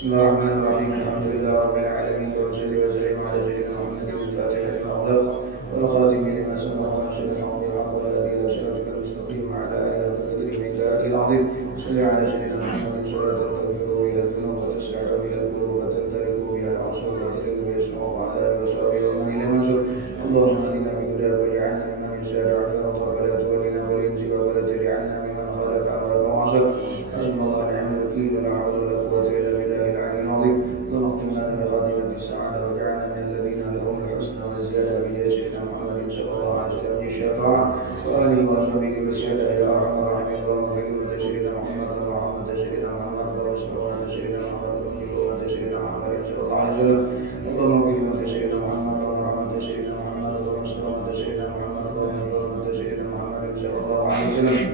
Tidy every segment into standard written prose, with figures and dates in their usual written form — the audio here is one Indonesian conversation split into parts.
بسم الله الرحمن الرحيم الحمد لله رب العالمين وصلي وسلم على سيدنا محمد الفاتح لما أغلق والخاتم لما سبق وناصر الحق بالحق والهادي إلى صراطك المستقيم وعلى آله وصحبه ومقداره العظيم صل على سيدنا محمد صلاة تغفر بها الذنوب وتسع بها القلوب وتمتلك بها الأعصاب وتجد بها السماء وعلى آله وصحبه ومن إلى منصور اللهم اهدنا بهداك واجعلنا ممن يسارع في رضاك ولا تولنا وليا سواك ولا تجعلنا ممن خالف أمرك وعصاك حسبنا الله ونعم الوكيل ولا حول ولا قوة إلا بالله العلي العظيم اللهم اختم لنا بخاتمة السعادة واجعلنا من الذين لهم الحسنى والزيادة بجاه سيدنا محمد صلى الله عليه وسلم الشفاعة وآله وصحبه وسلم يا أرحم الراحمين اللهم اغفر لنا سيدنا محمد ورحمة سيدنا محمد ورسولنا سيدنا محمد ورسولنا سيدنا محمد صلى الله عليه وسلم اللهم اغفر لنا سيدنا محمد ورحمة سيدنا محمد ورسولنا سيدنا محمد ورسولنا سيدنا محمد صلى الله عليه وسلم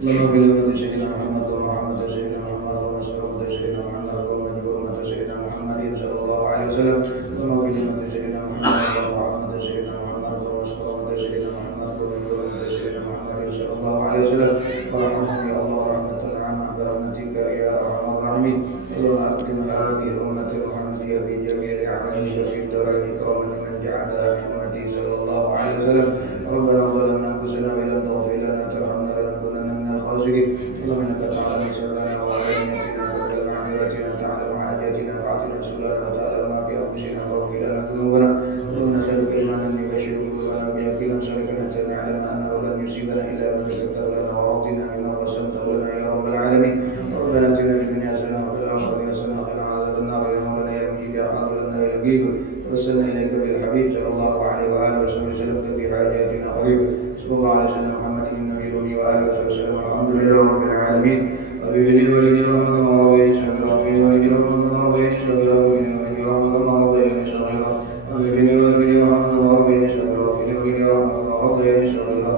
اللهم اغفر لنا سيدنا محمد ورحمة سيدنا محمد ورسولنا سيدنا محمد ورسولنا سيدنا محمد صلى الله عليه وسلم اللهم اغفر لنا سيدنا محمد ورحمة سيدنا محمد ورسولنا سيدنا محمد ورسولنا سيدنا محمد صلى الله عليه وسلم وارحمهم يا الله رحمة عامة برحمتك يا أرحم الراحمين اللهم أكرم هذه الأمة المحمدية بجميع أعمالك في الدارين إكراما من جعلها في أمتي صلى الله عليه وسلم ربنا ظلمنا أنفسنا وإن لم تغفر لنا ترحمنا لنكونن من الخاسرين اللهم إنك تعلم سرنا وعلانيتنا وتعلم عبادتنا تعلم حاجاتنا فاعطنا سؤالنا وتعلم ما في أنفسنا واغفر لنا ذنوبنا اللهم نسألك إيمانا يبشر قلوبنا ويقينا صرفا حتى نعلم أنه لن يصيبنا إلا ما كتبته لنا وراضنا بما قسمته لنا يا رب العالمين ربنا آتنا في الدنيا حسنة وفي الآخرة حسنة وقنا عذاب النار يا مولانا يا مجيب يا حاضر لنا يا رقيب توسلنا إليك بالحبيب صلى الله عليه وآله وسلم بحاجاتنا قريبا صلى الله على سيدنا محمد النبي الأمي وآله وسلم الحمد لله رب العالمين وبولي ولدي رحمك ما رضيت صغيرا وبولي ولدي رحمك ما رضيت صغيرا وبولي ولدي رحمك ما رضيت صغيرا وبولي ولدي رحمك ما رضيت صغيرا وبولي ولدي رحمك ما رضيت صغيرا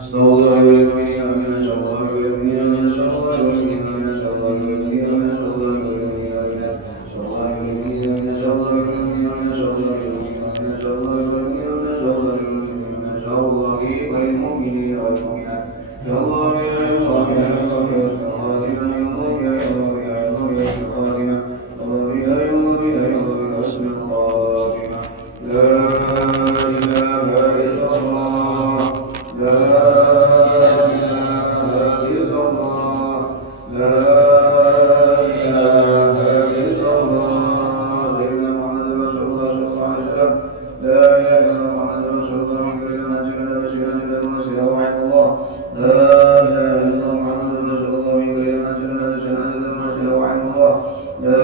استغفر الله وللمؤمنين ومن شر الله وللمؤمنين ومن شر الله وللمؤمنين ومن شر الله وللمؤمنين ومن شر الله وللمؤمنين ومن شر الله وللمؤمنين ومن شر الله وللمؤمنين ومن شر الله وللمؤمنين ومن شر الله وللمؤمنين ومن شر الله وللمؤمنين والمؤمنات يا الله يا الله يا الله يا الخاتمة يا الله يا الله يا الله يا الخاتمة الله يا الله يا الله يا حسن الخاتمة لا إله إلا الله لا إله إلا الله لا إله إلا الله سيدنا محمد رسول الله صلى الله عليه وسلم لا إله إلا الله محمد رسول الله من كل ما جئنا بشيئا إلا المسيح وعين الله لا إله إلا الله محمد رسول الله من كل ما جئنا بشيئا إلا المسيح وعين الله لا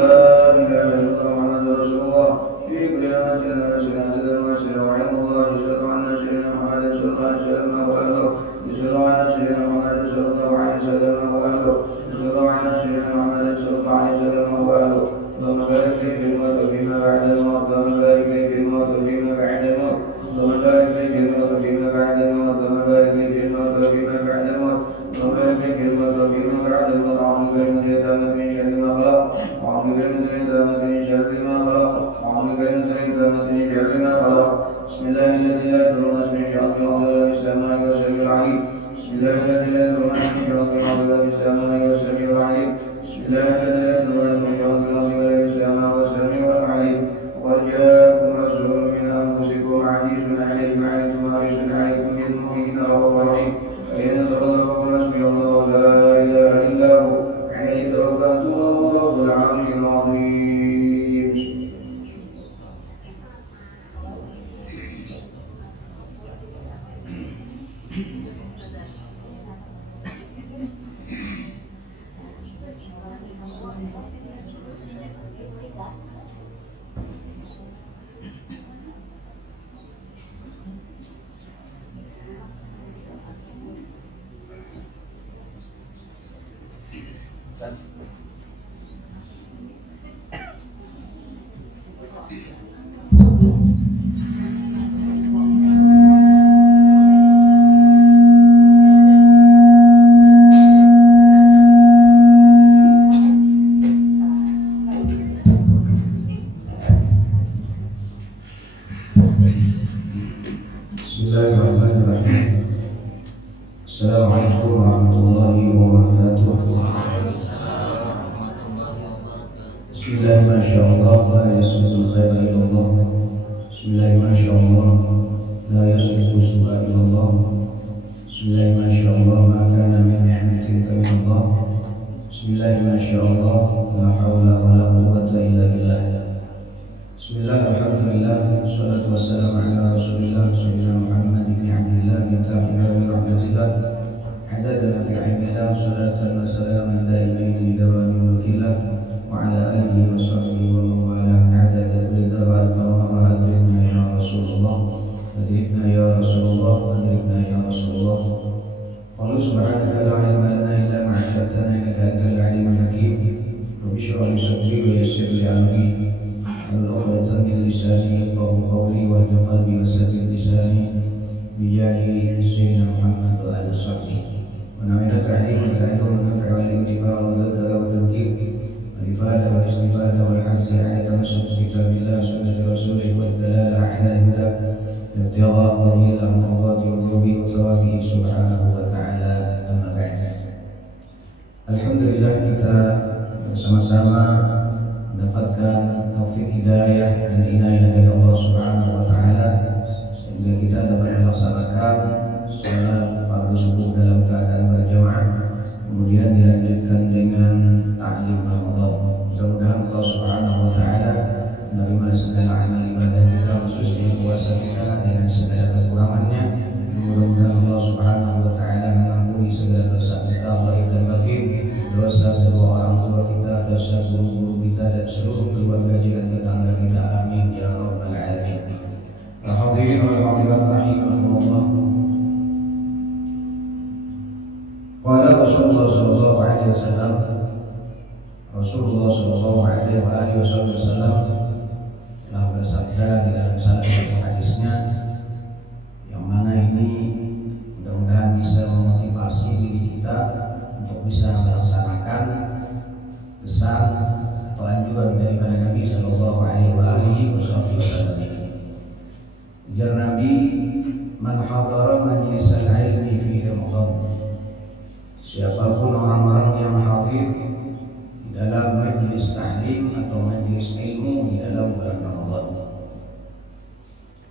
إله إلا الله محمد رسول الله في كل ما جئنا بشيئا إلا المسيح وعين الله يشهد عنا سيدنا محمد صلى الله عليه وسلم وأهله يشهد عنا سيدنا محمد صلى الله عليه وسلم وأهله يشهد عنا سيدنا محمد صلى الله عليه وسلم وأهله اللهم بارك لي في الموت وفيما بعد الموت اللهم بارك لي في الموت وفيما بعد الموت اللهم بارك لي في الموت وفيما بعد الموت اللهم بارك لي في الموت وفيما بعد الموت اللهم بارك لي في الموت وفيما بعد الموت أعوذ بك من الهدامة من شر ما خلق أعوذ بك من الهدامة من شر ما خلق أعوذ بك من الهدامة من شر ما خلق بسم الله الذي لا يضر مع اسمه شيء في الأرض ولا في السماء والسميع العليم بسم الله الذي لا يضر مع اسمه شيء في الأرض ولا في السماء والسميع العليم بسم الله الذي لا يضر مع اسمه شيء في الأرض ولا في السماء والسميع العليم قد جاءكم رسول من أنفسكم عزيز عليه ما عنتم حريص عليكم بالمؤمنين رؤوف رحيم فإن تولوا فقل حسبي الله لا إله إلا هو عليه توكلت وهو رب العرش العظيم. Bismillahirrahmanirrahim. Assalamualaikum warahmatullahi wabarakatuh. Bismillah, Masya Allah, la yasbiqul khaira illallah. Bismillah, Masya Allah, la yasbiqul su'a illallah. Bismillah, Masya Allah, ma kana min ni'matin fa min Allah. Bismillah, Masya Allah, la hawla wa la quwwata illa billah. Bismillah, alhamdulillah, salatu wassalamu ala rasulillah Sayyidina Muhammad ibn Abdillah mintahi babi rahmatillah. Adadana fi ilmillah, salatan wa salaman daimaini dawami mulkillah. Wa ala alihi wa sahbihi wa mawala adada kulli dharra al-fawara adribna ya Rasulullah, adribna ya Rasulullah, adribna ya Rasulullah. Qalu subhanaka la ilma lana illa ma 'allamtana innaka antal alimul hakim. Rabbi shrah li sadri wa yassir li amri wahlul 'uqdatam min lisani yafqahu qawli wahdid qalbi wa saddid lisani bi jahi sayyidina Muhammad wa alihi wasahbihi. Wa nawaitu ta'lim wa ta'allum wa naf'a wal intifa' wa dzikra wa tadhkir wal ifada wal istifada wal hazzi 'ala tamassuk bi kitabillah sunnati rasulih wad dalalah 'ala al-huda ibtigha' wajhillah mardati wa qurbi wa thawabihi subhanahu wa ta'ala. Amma ba'd. Alhamdulillah, kita bersama-sama mendapatkan taufik hidayah dan inayah dari Allah Subhanahu wa taala sehingga kita dapat melaksanakan salat fardu subuh dalam keadaan berjamaah, kemudian dilanjutkan dengan ta'lim Ramadan. Mudah-mudahan Allah Subhanahu wa taala menerima segala amal ibadah kita, khususnya puasa kita dengan segala kekurangannya. Mudah-mudahan Allah Subhanahu wa taala mengampuni segala dosa kita zahir dan batin, dosa kedua orang tua kita, dosa guru-guru kita dan seluruh keluarga jiran tetangga kita. Amin ya rabbal alamin. Hadirin wal hadirat rahimakumullah. Qala Rasulullah sallallahu alaihi wasallam, Rasulullah sallallahu alaihi wasallam telah bersabda di dalam salah satu hadisnya, yang mana ini mudah-mudahan bisa memotivasi diri kita untuk bisa melaksanakan pesan atau anjuran daripada Nabi sallallahu alaihi wasallam ini. Ujar Nabi, man hadara majlisal ilmi fi Ramadan, siapapun orang-orang yang hadir di dalam majlis ta'lim atau majlis ilmu di dalam bulan Ramadan.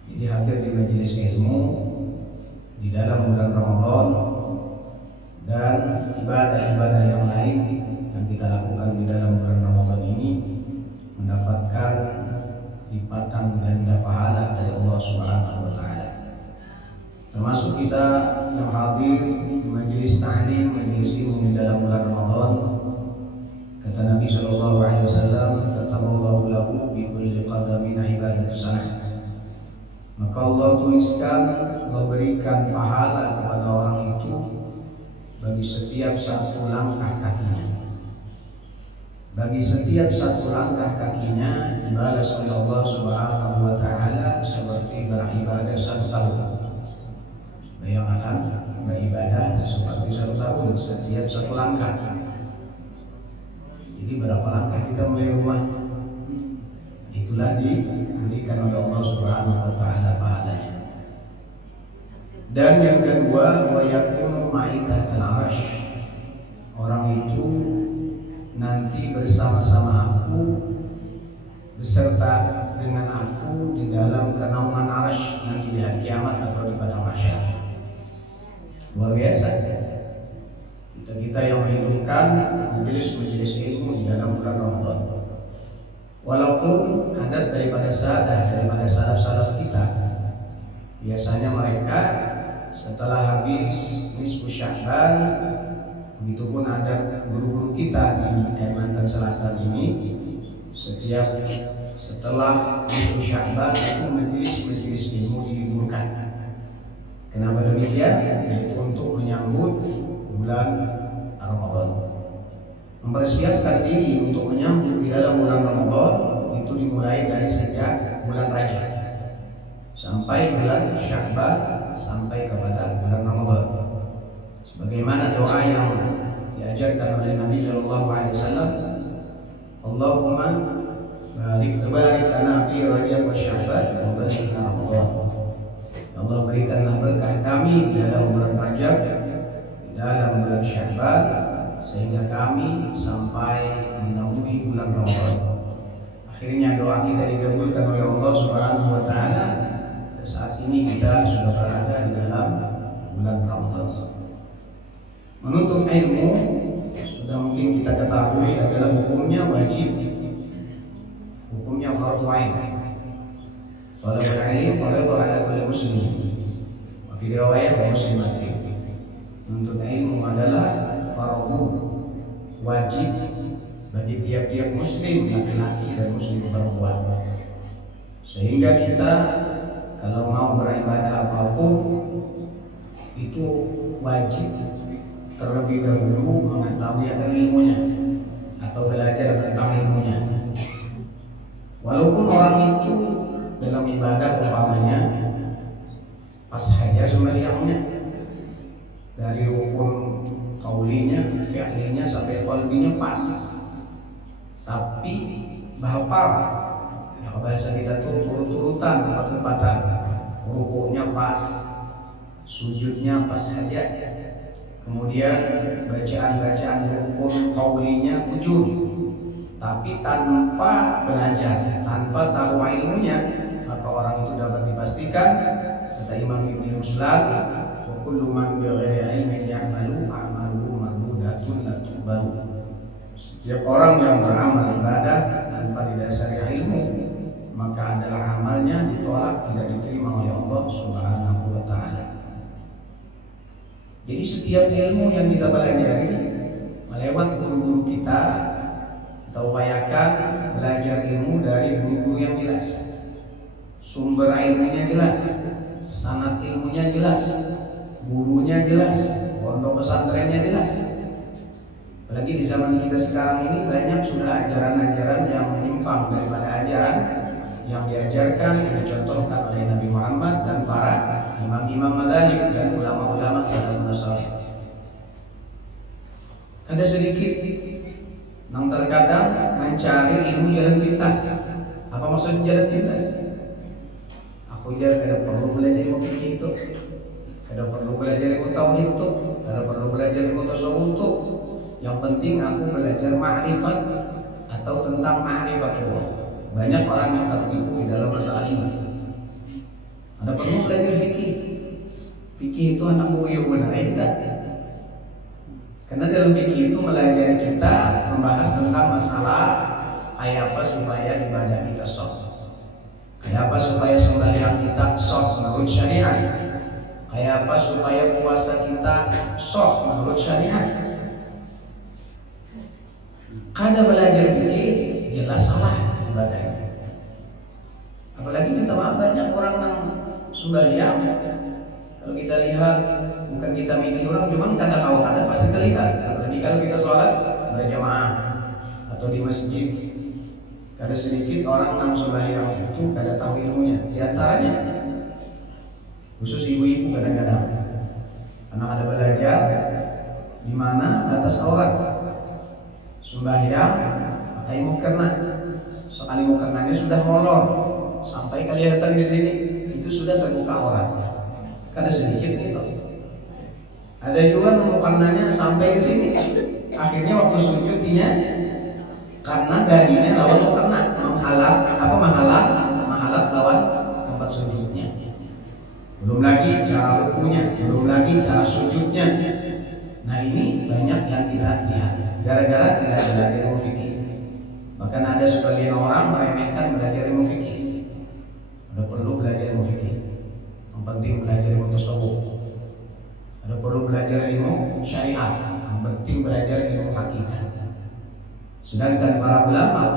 Jadi hadir di majlis ilmu di dalam bulan Ramadan dan ibadah-ibadah yang lain yang kita lakukan di dalam bulan Ramadan ini mendapatkan lipatan ganda pahala dari Allah Subhanahu wa taala. Termasuk kita yang hadir di majelis ta'lim, majelis ilmu di dalam bulan Ramadan. Kata Nabi sallallahu alaihi wasallam, "Kataballahu lahu bi kulli qadamin ibadatu sanah." Maka Allah tuliskan, Allah berikan pahala kepada orang itu bagi setiap satu langkah kakinya. Bagi setiap satu langkah kakinya dibalas oleh Allah Subhanahu wa taala seperti beribadah 1 tahun. Bayangkan beribadah seperti 1 tahun setiap satu langkah. Jadi berapa langkah kita mulai rumah? Itulah diberikan oleh Allah Subhanahu wa taala pahalanya. Dan yang kedua, wa yakunu ma'i tahtal arsy. Orang itu nanti bersama-sama aku, beserta dengan aku di dalam kenaungan arsy nanti di hari kiamat atau di padang mahsyar. Luar biasa. Kita yang menghidupkan majelis-majelis ilmu di dalam bulan Ramadan. Walaupun adat daripada salaf kita, biasanya mereka setelah habis nisfu Sya'ban, begitupun ada guru-guru kita di Kalimantan Selatan ini, setelah nisfu Sya'ban itu majelis-majelis ilmu diliburkan. Kenapa demikian? Yaitu untuk menyambut bulan Ramadan. Mempersiapkan diri untuk menyambut di dalam bulan Ramadan itu dimulai dari sejak bulan Rajab sampai bulan Sya'ban, sampai kepada bulan Ramadan. Sebagaimana doa yang diajarkan oleh Nabi sallallahu alaihi wasallam, Allahumma barik lana fi Rajab wa Sya'ban wa balighna Ramadan. Allah berikanlah berkah kami di dalam bulan Rajab, di dalam bulan Sya'ban, sehingga kami sampai menemui bulan Ramadan. Akhirnya doa kita dikabulkan oleh Allah Subhanahu wa taala. Saat ini kita sudah berada di dalam bulan Ramadan. Menuntut ilmu sudah mungkin kita ketahui adalah hukumnya wajib. Hukumnya fardhu ain. Talabul ilmi fardhu ala kulli muslim. Wa fi riwayah wa muslimatin. Menuntut ilmu adalah fardhu wajib bagi tiap-tiap muslim laki-laki dan muslim perempuan. Sehingga kita kalau mau beribadah apapun itu wajib terlebih dahulu mengetahui akan ilmunya atau belajar tentang ilmunya. Walaupun orang itu dalam ibadah umpamanya pas saja sembahyangnya dari rukun kaulinya, fi'linya sampai qalbinya pas, tapi bahapal ya, bahasa kita tuh turut-turutan, tempat-tempatan, rukuknya pas, sujudnya pas saja, kemudian bacaan-bacaan rukun kaulinya ujur, tapi tanpa belajar, tanpa tahu ilmunya, maka orang itu dapat dipastikan kata Imam Ibn Ruslan, wa kullu man bighairi ilmin ya'malu a'maluhu mardudatun la tuqbalu. Setiap orang yang beramal ibadah tanpa didasari ilmu, maka adalah amalnya ditolak, tidak diterima oleh Allah Subhanahu wa taala. Jadi setiap ilmu yang kita pelajari melewat guru-guru kita upayakan belajar ilmu dari guru-guru yang jelas. Sumber ilmunya jelas, sanad ilmunya jelas, gurunya jelas, pondok pesantrennya jelas. Apalagi di zaman kita sekarang ini banyak sudah ajaran-ajaran yang menyimpang daripada ajaran yang diajarkan, yang dicontohkan oleh Nabi Muhammad dan para imam-imam madzhab dan ulama-ulama salafus saleh. Ada sedikit yang terkadang mencari ilmu jalan pintas. Apa maksud jalan pintas? Aku tidak perlu belajar ilmu fikih itu, tidak perlu belajar ilmu tauhid itu, tidak perlu belajar ilmu tasawuf itu. Yang penting aku belajar ma'rifat atau tentang ma'rifatullah. Banyak orang yang tertipu di dalam masalah ini. Ada perlu belajar fikih. Fikih itu anak buyuh benar ya kita. Karena dalam fikih itu melajari kita membahas tentang masalah kayak apa supaya ibadah kita sah, kayak apa supaya sembahyang kita sah menurut syariat, kayak apa supaya puasa kita sah menurut syariat. Kada belajar fikih jelas salah ibadahnya. Apalagi minta maaf banyak orang yang sembahyang. Kalau kita lihat, bukan kita mikir orang, cuman kada kau kada pasti terlihat. Apalagi kalau kita sholat berjamaah atau di masjid, kada sedikit orang yang sembahyang itu kada tahu ilmunya. Di antaranya khusus ibu-ibu kadang-kadang anak ada belajar di mana batas aurat sembahyang pakai mukena, sekali mukenanya sudah molor sampai kelihatan di sini, itu sudah terbuka aurat. Kada sedikit itu. Ada juga mukenanya sampai di sini, akhirnya waktu sujud dia karena dahinya lawan mukena menghalang lawan tempat sujudnya. Belum lagi cara rukunya, belum lagi cara sujudnya. Nah ini banyak yang tidak lihat gara-gara tidak belajar ilmu fikih. Bahkan ada sebagian orang meremehkan belajar ilmu fikih. Ada perlu belajar ilmu fikih. Yang penting belajar ilmu tasawuf. Ada perlu belajar ilmu syariat. Yang penting belajar ilmu hakikat. Sedangkan para ulama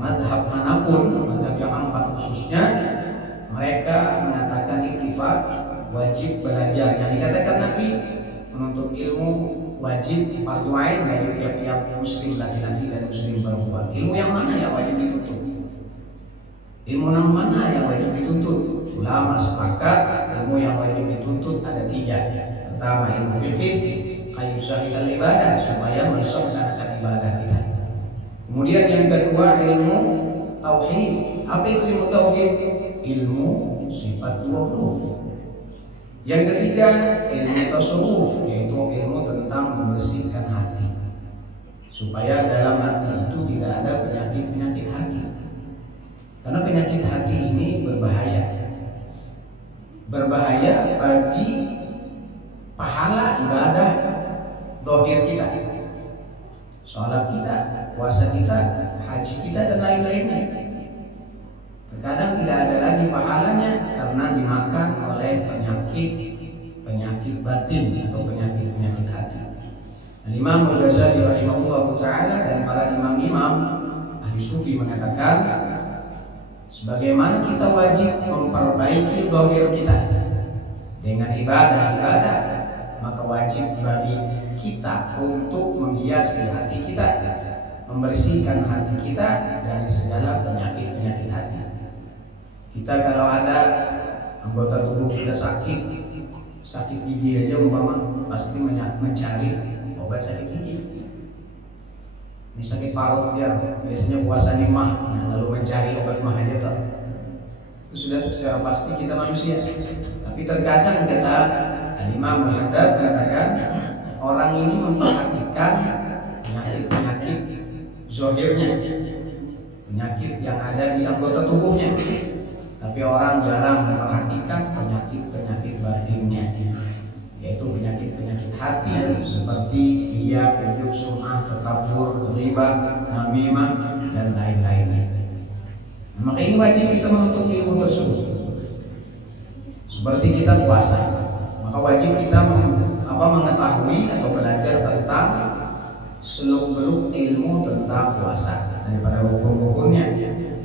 madhab manapun, madhab yang empat khususnya, mereka mengatakan ittifaq wajib belajar. Yang dikatakan Nabi menuntut ilmu wajib fardhu ain bagi tiap-tiap muslim laki-laki dan muslim perempuan. Ilmu yang mana yang wajib dituntut? Ilmu yang mana yang wajib dituntut? Ulama sepakat ilmu yang wajib dituntut ada tiga. Pertama ilmu fikih, kayu sahihal ibadah supaya mensahkan ibadah kita. Kemudian yang kedua ilmu tauhid. Apa itu ilmu tauhid? Ilmu sifat 20. Yang ketiga ilmu tasawuf, yaitu ilmu tentang membersihkan hati supaya dalam hati itu tidak ada penyakit-penyakit hati. Karena penyakit hati ini berbahaya bagi pahala ibadah zahir kita, sholat kita, puasa kita, haji kita, dan lain-lainnya. Terkadang tidak ada lagi pahalanya karena dimakan oleh penyakit batin atau penyakit hati. Imam Al-Ghazali rahimahullah ta'ala dan para imam-imam ahli sufi mengatakan, sebagaimana kita wajib memperbaiki zahir kita dengan ibadah-ibadah, maka wajib bagi kita untuk menghiasi hati kita, membersihkan hati kita dari segala penyakit-penyakit hati. Kita kalau ada anggota tubuh kita sakit gigi aja umpama, pasti mencari obat sakit gigi. Ini sakit parut ya, biasanya puasa nih mah, lalu mencari obat mah aja tuh. Itu sudah secara pasti kita manusia. Tapi terkadang kata Imam Al-Haddad mengatakan, orang ini memperhatikan penyakit zahirnya, penyakit yang ada di anggota tubuhnya, tapi orang jarang memperhatikan penyakit batinnya, yaitu penyakit hati seperti riya, ujub, sum'ah, takabur, riba, namimah, dan lain-lainnya. Maka ini wajib kita menuntut ilmu tersebut. Seperti kita puasa, maka wajib kita mengetahui atau belajar tentang seluk-beluk ilmu tentang puasa, daripada hukum-hukumnya,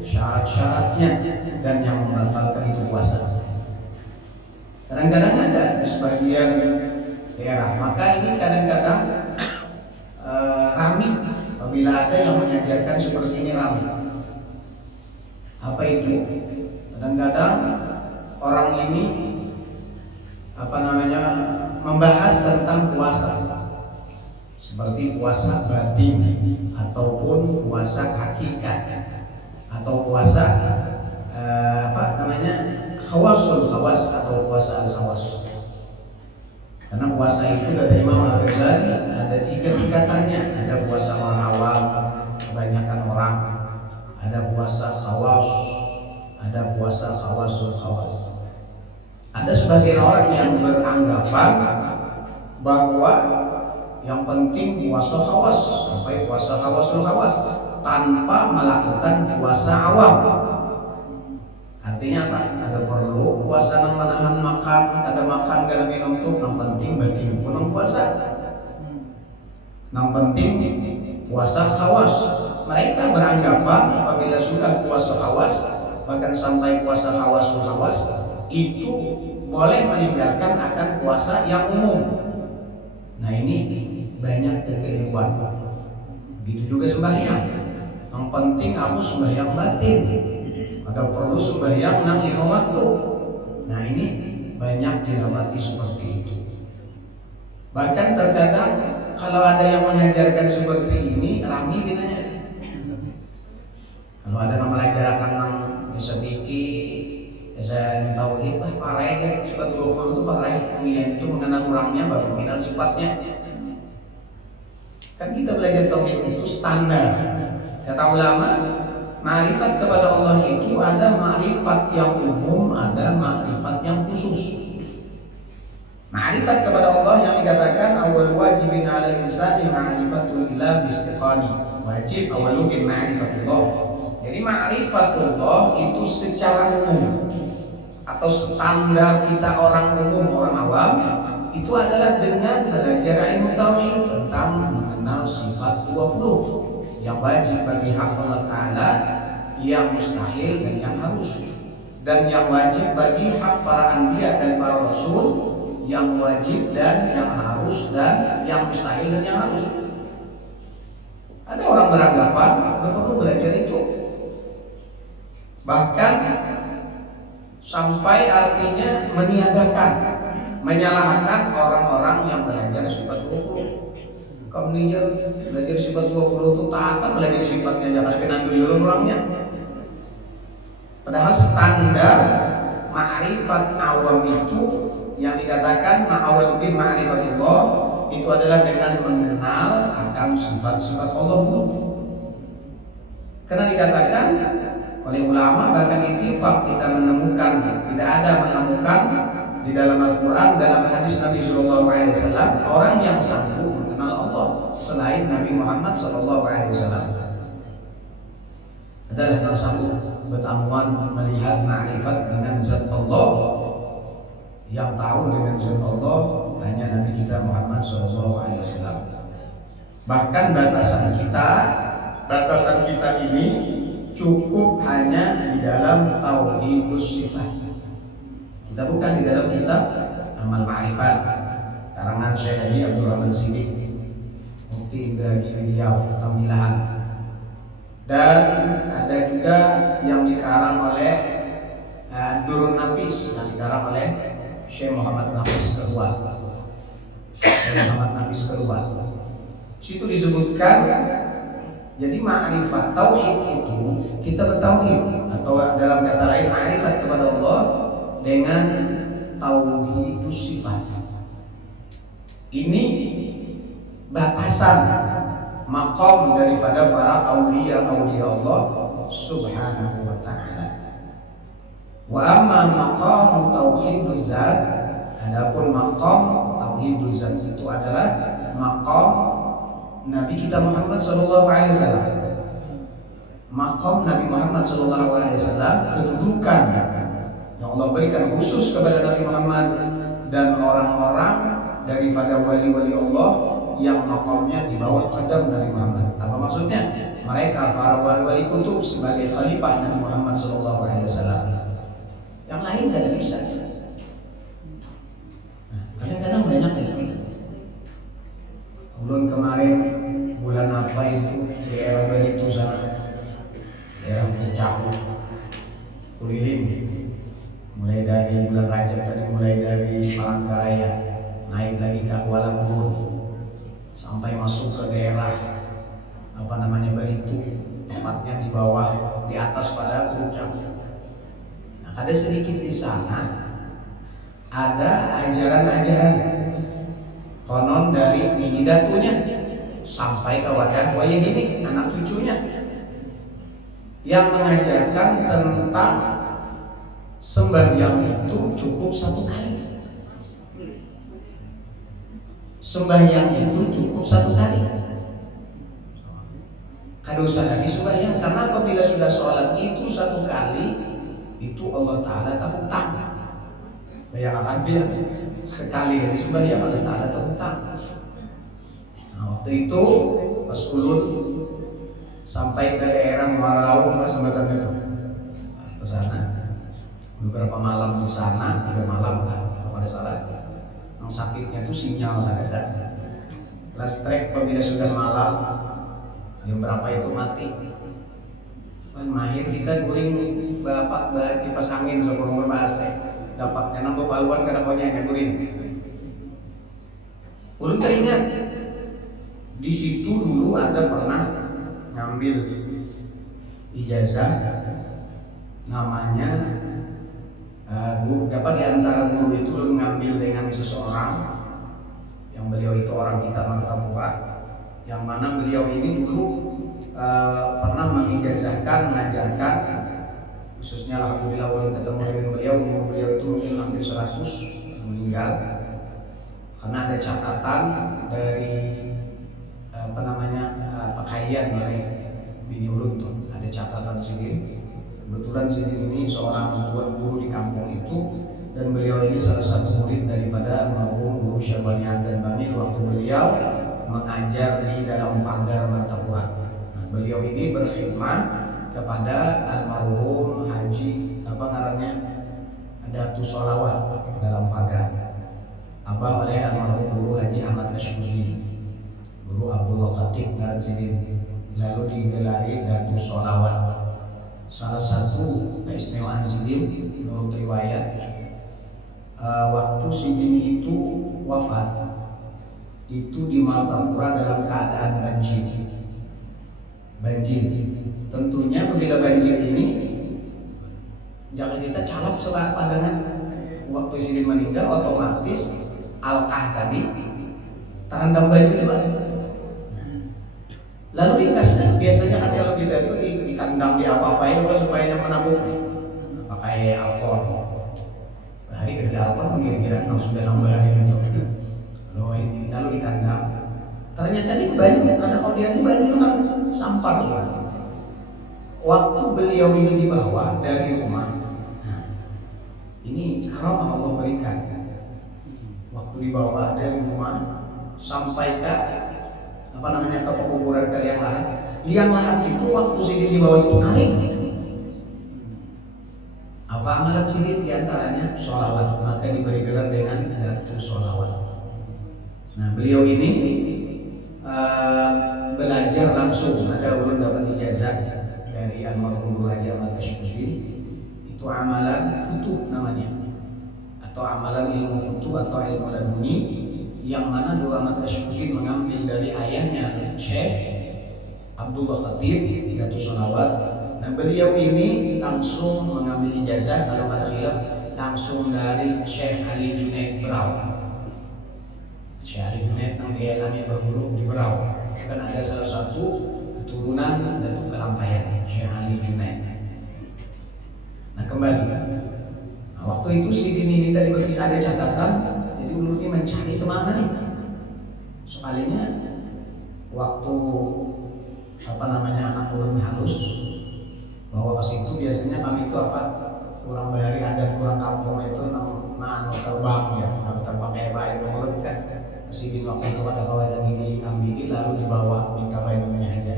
syarat-syaratnya, dan yang membatalkan itu puasa. Kadang-kadang ada di sebagian daerah, maka ini kadang-kadang rame apabila ada yang mengajarkan seperti ini rame. Apa itu? Kadang-kadang orang ini membahas tentang puasa, seperti puasa batin ataupun puasa hakikat atau puasa khawasul khawas atau puasa al-khawas. Karena puasa itu dari Imam Al-Ghazali ada 3 tingkatannya. Ada puasa orang awam, kebanyakan orang. Ada puasa khawas, ada puasa khawasul khawas. Ada sebagian orang yang beranggapan bahwa yang penting puasa khawas sampai puasa khawasul khawas tanpa melakukan puasa awam. Artinya apa? Ada perlu puasa nang menahan makan, ada makan karena minum tuh, yang penting batin pun puasa. Yang penting puasa khawas. Mereka beranggapan apabila sudah puasa khawas, bahkan sampai puasa khawasul khawas, itu boleh meninggalkan akan puasa yang umum. Nah ini banyak kekeliruan. Begitu juga sembahyang. Yang penting aku sembahyang batin. Ada perlu sembahyang 5 waktu. Nah ini banyak didapati seperti itu. Bahkan terkadang kalau ada yang mengajarkan seperti ini, rame bedanya. Kalau ada yang mengajarkan sedikit, saya tauhid, parai kan sifat 20 itu parai, yang itu mengenal orangnya baru mengenal sifatnya. Kan kita belajar tauhid itu standar. Kata ulama, ma'rifat kepada Allah itu ada ma'rifat yang umum, ada ma'rifat yang khusus. Ma'rifat kepada Allah yang dikatakan awal wajibin 'alal insani ma'rifatul ilah biistiqani. Wajib awalun bi ma'rifatullah. Jadi ma'rifatullah itu secara umum atau standar kita orang umum, orang awam, itu adalah dengan belajar ilmu tauhid tentang mengenal sifat 20 yang wajib bagi hak Allah Ta'ala, yang mustahil dan yang harus, dan yang wajib bagi hak para anbiya dan para rasul, yang wajib dan yang harus, dan yang mustahil dan yang harus. Ada orang beranggapan tidak perlu belajar itu, bahkan sampai artinya meniadakan, menyalahkan orang-orang yang belajar sifat 20. Kamu belajar sifat 20 itu tak akan belajar sifatnya, jangan kenal dulu orangnya. Padahal standar ma'rifat awam itu yang dikatakan ma'awaluddin ma'rifatullah itu adalah dengan mengenal akan sifat-sifat Allah dulu. Karena dikatakan oleh ulama, bahkan ittifaq kita menemukan, tidak ada menemukan di dalam Al-Quran, dalam hadis Nabi Sallallahu Alaihi Wasallam, orang yang sanggup mengenal Allah selain Nabi Muhammad Sallallahu Alaihi Wasallam. Adalah yang sanggup bertamuan melihat ma'rifat dengan zat Allah. Yang tahu dengan zat Allah hanya Nabi kita Muhammad Sallallahu Alaihi Wasallam. Bahkan batasan kita ini cukup hanya di dalam tauhidus sifat. Kita bukan di dalam kitab Amal Ma'rifat karangan Syekh Haji Abdul Rahman Siddiq Mufti Indragiri Riau Tambilahan. Dan ada juga yang dikarang oleh Durun Nafis, yang dikarang oleh Syekh Muhammad Nafis Keluar. Situ disebutkan, jadi ma'rifat tauhid itu kita bertauhid, atau dalam kata lain ma'rifat kepada Allah dengan tauhidus sifat. Ini batasan maqam daripada para aulia Allah Subhanahu wa ta'ala. Wa amma maqam tauhiduz zat, adapun maqam tauhiduz zat itu adalah maqam Nabi kita Muhammad sallallahu alaihi wasallam. Maqam Nabi Muhammad sallallahu alaihi wasallam, kedudukan yang Allah berikan khusus kepada Nabi Muhammad dan orang-orang daripada wali-wali Allah yang maqamnya di bawah qadam Nabi Muhammad. Apa maksudnya? Mereka para wali-wali kutub sebagai khalifah Nabi Muhammad sallallahu alaihi wasallam. Yang lain tidak bisa. Nah, kadang-kadang banyak itu. Bulan kemarin, bulan apa itu, di era Baritu sana, daerah Puncak, Kulilin, mulai dari bulan Rajab tadi, mulai dari Palangkaraya, naik lagi ke Kuala Lumpur, sampai masuk ke daerah Baritu, tempatnya di bawah, di atas pada Puncak. Nah, ada sedikit di sana, ada ajaran-ajaran konon dari Nini Datunya sampai ke wadah wayah ini anak cucunya yang mengajarkan tentang sembahyang itu cukup satu kali. Sembahyang itu cukup satu kali. Kada usah lagi sembahyang, karena apabila sudah sholat itu satu kali, itu Allah Ta'ala tak hutang. Bayangkan biar sekali hari sembahyang Allah Ta'ala tak hutang. Nah, waktu itu pas ulun sampai ke daerah Muarau, nggak semacam itu, ke sana beberapa malam di sana, 3 malam kan, kalau ada salah. Yang sakitnya itu sinyal nggak ada. Listrik apabila sudah malam jam berapa itu mati. Kan mahir kita guring bapak kipas angin sebelum berbahasa. Dapatnya nambah paluan karena konya guring. Ulun teringat di situ dulu ada pernah ngambil ijazah, namanya dapat di antara guru itu ulun ngambil dengan seseorang yang beliau itu orang kita Martapura, yang mana beliau ini dulu pernah mengijazahkan, mengajarkan, khususnya alhamdulillah ulun ketemu dengan beliau, umur beliau itu mungkin hampir 100, meninggal karena ada catatan dari pakaian oleh bini ulun tuh, ada catatan sini. Kebetulan sini ini seorang tuan guru di kampung itu, dan beliau ini salah satu murid daripada almarhum Guru Syabani dan Bani waktu beliau mengajar di dalam pagar Martapura. Nah, beliau ini berkhidmat kepada almarhum Haji Datu Sholawat dalam pagar, abah oleh almarhum Guru Haji Ahmad Kashmuddin, Guru Abdullah Khatib dari sini, lalu digelari Datu Sholawat. Salah satu keistimewaan Sidin menurut riwayat, waktu Sidin itu wafat itu di Martapura dalam keadaan banjir. Tentunya apabila banjir ini jangan kita calap sebar pandangan. Waktu Sidin meninggal otomatis alkah tadi terendam baju juga. Lalu dikasih, biasanya kan kalau kita itu dikandang di apa-apain supaya yang menabung, pakai alkohol. Hari kerja alkohol kira-kira sudah nambah hari itu. Lalu dikandang. Ternyata ini baju, karena kalau dia ini baju kan sampah kan. Waktu beliau ini dibawa dari rumah, ini karamah Allah berikan. Waktu dibawa dari rumah sampai ke ke pekuburan ke liang lahat itu waktu Sidin dibawa itu kering. Apa amalan Sidin diantaranya sholawat, maka diberi gelar dengan Datu Sholawat. Nah beliau ini belajar langsung, ada ulun dapat ijazah dari almarhum Guru Haji Ahmad Tasyuddin. Itu amalan futuh namanya, atau amalan ilmu futuh atau ilmu laduni, yang mana Guru Ahmad Tasyuddin mengambil dari ayahnya Syekh Abdullah Khatib Datu Sholawat. Nah beliau ini langsung mengambil ijazah, kalau kata khilaf langsung dari Syekh Ali Junaid Berau. Syekh Ali Junaid yang dialami berguru di Berau, kan ada salah satu keturunan Datu Kelampayan, Syekh Ali Junaid. Nah kembali, waktu itu Sidin ini tadi ada catatan, jadi ulun ini mencari kemana nih. Soalnya waktu anak ulun halus bahwa ke situ biasanya kami itu kurang bahari adat kurang kampung itu terbang ya, terbang kayak bayi mulut kan. Sidin waktu itu ada kawan lagi diambil lalu dibawa minta bayunya aja,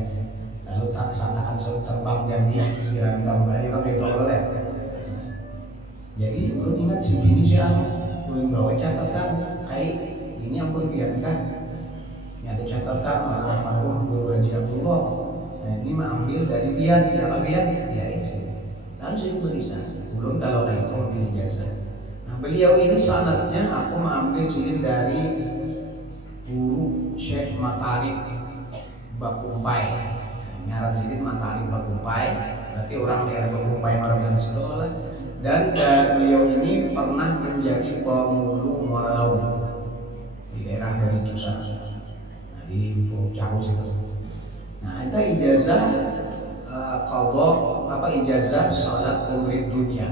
lalu tak kesanakan terbang jadi kira gambar itu kayak boleh. Jadi ulun ingat Sidin ulun bawa catatan kayak ini ampun biarkan. Ini ada catatan almarhum Guru Haji Abdullah. Nah ini mengambil dari Bian, apa Bian? Ya ini. Lalu saya tulisan, ulun kalau kayak itu ambil ijazah. Nah beliau ini sanadnya aku mengambil Sidin dari Guru Syekh Matarik Bakumpai. Nyarat Sidin Matarik Bakumpai, berarti orang daerah Bakumpai Marabahan situ lah. Dan beliau ini pernah menjadi pemulung muara laut di daerah dari Cusan, di Pulau Cahus itu. Nah itu ijazah ijazah salat umri dunia,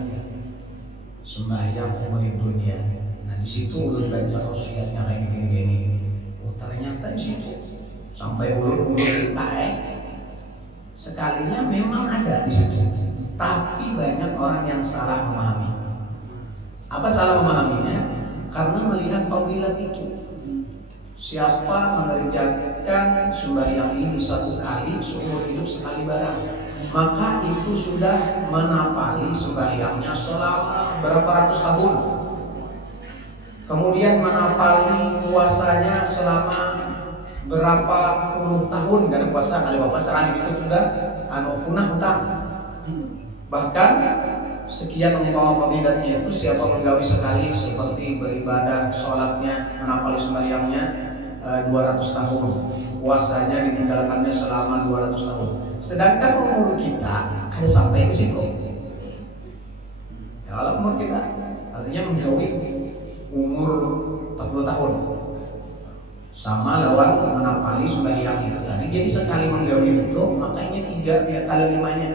sembahyang umri dunia. Nah di situ ulun baca khasiatnya kayak gini-gini. Oh ternyata di situ sampai ulun sekalinya memang ada di situ. Tapi banyak orang yang salah memahami. Apa salah memahaminya? Karena melihat fadilat itu. Siapa mengerjakan sembahyang ini satu kali seumur hidup sekali barang, maka itu sudah menapali sembahyangnya selama berapa ratus tahun. Kemudian menapali puasanya selama berapa puluh tahun, karena puasa kali puasa kali itu sudah punah hutang. Bahkan sekian umpama fadilatnya itu siapa menggawi sekali seperti beribadah, sholatnya, menapali sembahyangnya 200 tahun, puasanya ditinggalkannya selama 200 tahun. Sedangkan umur kita ada sampai ke situ. Ya, kalau umur kita artinya menggawi umur 40 tahun sama lawan menapali sembahyang itu tadi. Jadi sekali menggawi itu makanya 3 kali 5-nya.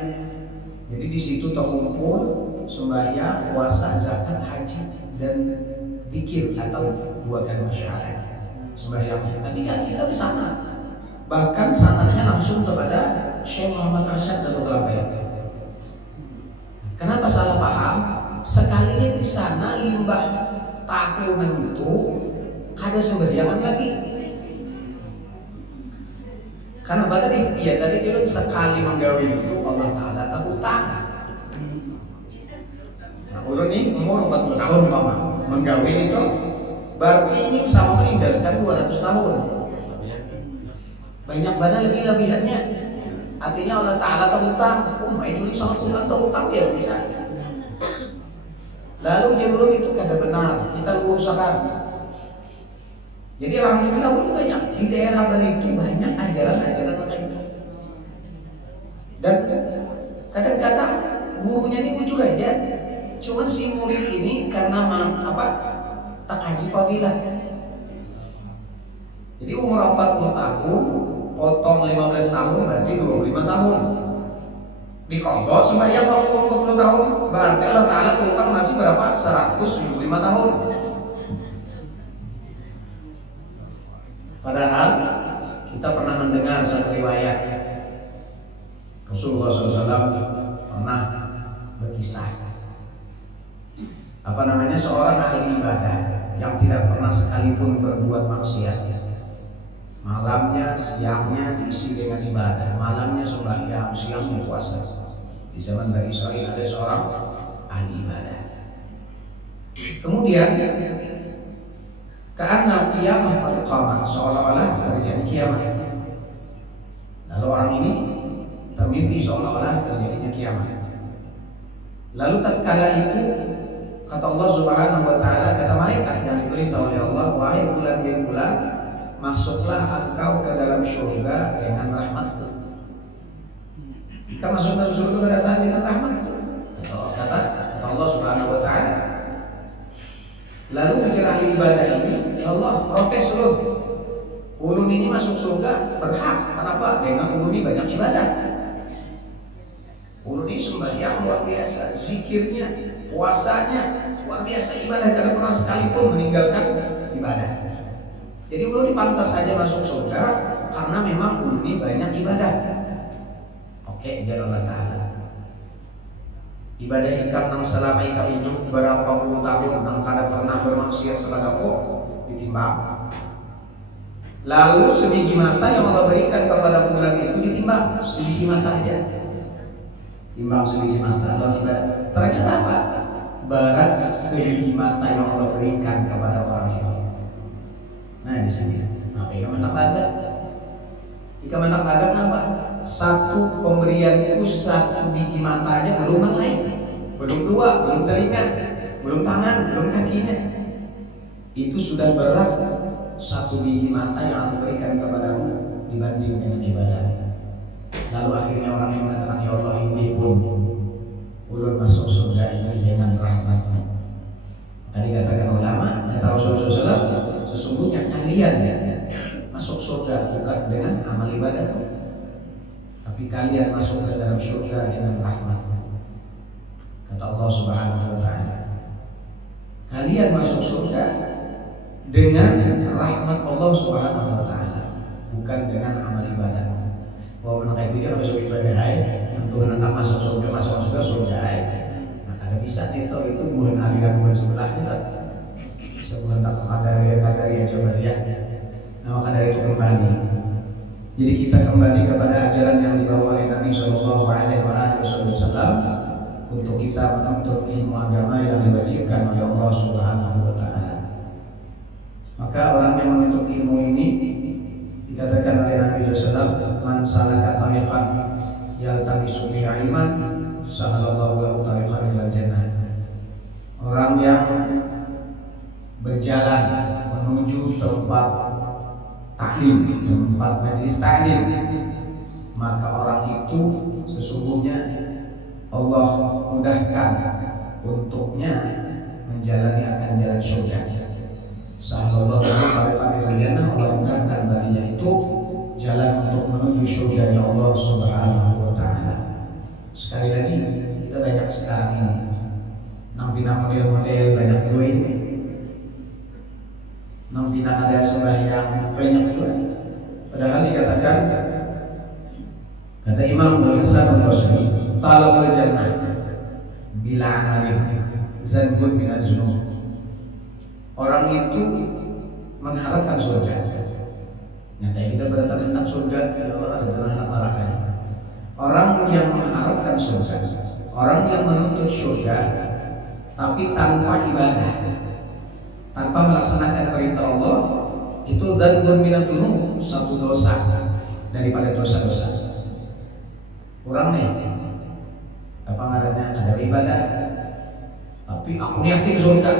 Jadi di situ terkumpul sembahyang, puasa, zakat, haji dan zikir atau 2 kali masyarakat sembahyang. Tapi kan kita di sana, bahkan sanadnya langsung kepada Syekh Muhammad Arsyad Datu Kelampayan. Kenapa salah paham? Sekalinya di sana limbah tahunan itu ada sembahyangan lagi. Karena tadi dia sekali menggawi itu Allah Ta'ala tak hutang. Nah ulun ini umur 40 tahun menggawi itu, berarti ini sama meninggalkan 200 tahun. Banyak banget lagi lebihannya. Artinya Allah Ta'ala tak hutang. Ini sama Tuhan tak hutang ya bisa. Lalu dia ulun itu kada benar, kita luruskan. Jadi alhamdulillah ulun banyak di daerah Bali itu banyak ajaran-ajaran kayak itu. Dan kadang-kadang gurunya ini jujur aja, cuman si murid ini karena tak kaji fadilah. Jadi umur 40 tahun potong 15 tahun berarti 25 tahun. Dikodok sembahyang waktu 40 tahun, berarti Allah Ta'ala utang masih berapa? 175 tahun. Padahal kita pernah mendengar satu riwayat Rasulullah SAW pernah berkisah seorang ahli ibadah yang tidak pernah sekalipun berbuat maksiat. Malamnya, siangnya diisi dengan ibadah, malamnya sembahyang, siangnya puasa. Di zaman Bani Israil ada seorang ahli ibadah. Kemudian ka'anna qiyamah qad qamat, seolah-olah terjadi kiamat. Lalu orang ini termimpi seolah-olah terjadinya kiamat. Lalu tatkala itu kata Allah Subhanahu wa taala, kata malaikat yang diperintah oleh Allah, wahai fulan bin fulan, masuklah engkau ke dalam surga dengan rahmatku. Jika masuk dalam surga kedatangan dengan rahmatku, kata Allah Subhanahu wa taala. Lalu ujar ahli ibadah ini, Allah protes loh, ulun ini masuk surga berhak. Kenapa? Dengan ulun ini banyak ibadah. Ulun ini sembahyang luar biasa, zikirnya, puasanya luar biasa, ibadah karena pernah sekalipun meninggalkan ibadah. Jadi ulun ini pantas saja masuk surga karena memang ulun ini banyak ibadah. Oke, jadi Allah Ta'ala ibadah ikam nang selama ikam hidup berapa puluh tahun nang kada pernah bermaksiat kepada Allah ditimbang. Lalu sebiji mata yang Allah berikan kepada fulan itu ditimbang, sebiji mata aja. Timbang sebiji mata lalu ibadah. Ternyata apa? Berat sebiji mata yang Allah berikan kepada orang itu. Nah di sini, apa ikam anak badak? Ikam anak badak apa? Satu pemberian itu satu biji mata aja belum yang lain, belum dua, belum telinga, belum tangan, belum kakinya. Itu sudah berat satu biji mata yang aku berikan kepadamu dibanding dengan ibadah. Lalu akhirnya orang yang mengatakan, ya Allah, ini pun ulun masuk surga ini dengan rahmat-Mu. Tadi katakan ulama, kata Rasulullah SAW, sesungguhnya kalian masuk surga bukan dengan amal ibadah, tapi kalian masuk ke dalam surga dengan rahmat. Kata Allah Subhanahu wa taala, kalian masuk surga dengan rahmat Allah Subhanahu wa taala, bukan dengan amal ibadah. Bahwa menakai itu dia masuk ibadah Tuhan anak masuk surga, masuk surga. Nah kada bisa itu bukan aliran bukan sebelah kita. Sebuah tak kadari Jabariyah. Nah maka dari itu kembali. Jadi kita kembali kepada ajaran yang dibawa oleh Nabi Shallallahu Alaihi Wasallam untuk kita menuntut ilmu agama yang diwajibkan oleh Allah Subhanahu Wa Taala. Maka orang yang menuntut ilmu ini dikatakan oleh Nabi SAW, man salaka tariqan yaltamisu fihi ilman sahalallahu lahu tariqan ilal jannah. Orang yang berjalan menuju tempat taklim, tempat majelis taklim, maka orang itu sesungguhnya Allah mudahkan untuknya menjalani akan jalan surga. Sahabat Allah Allah mudahkan baginya itu jalan untuk menuju surganya Allah Subhanahu wa taala. Sekali lagi kita banyak sekarang ini nampina model-model banyak duit, nampina ada sembahyang banyak duit. Padahal dikatakan kata Imam Al-Hasan Al-Basri, talabul jannah bila amalin zanbun minaz zunub. Orang itu mengharapkan surga. Nyata kita berdatang tentang surga, ya Allah ada anak neraka. Orang yang mengharapkan surga, orang yang menuntut surga, tapi tanpa ibadah, tanpa melaksanakan perintah Allah, itu dzanbun minadz-dzunub, satu dosa daripada dosa-dosa. Kurang nih, apa ngarannya ada ibadah, tapi aku yakin surga,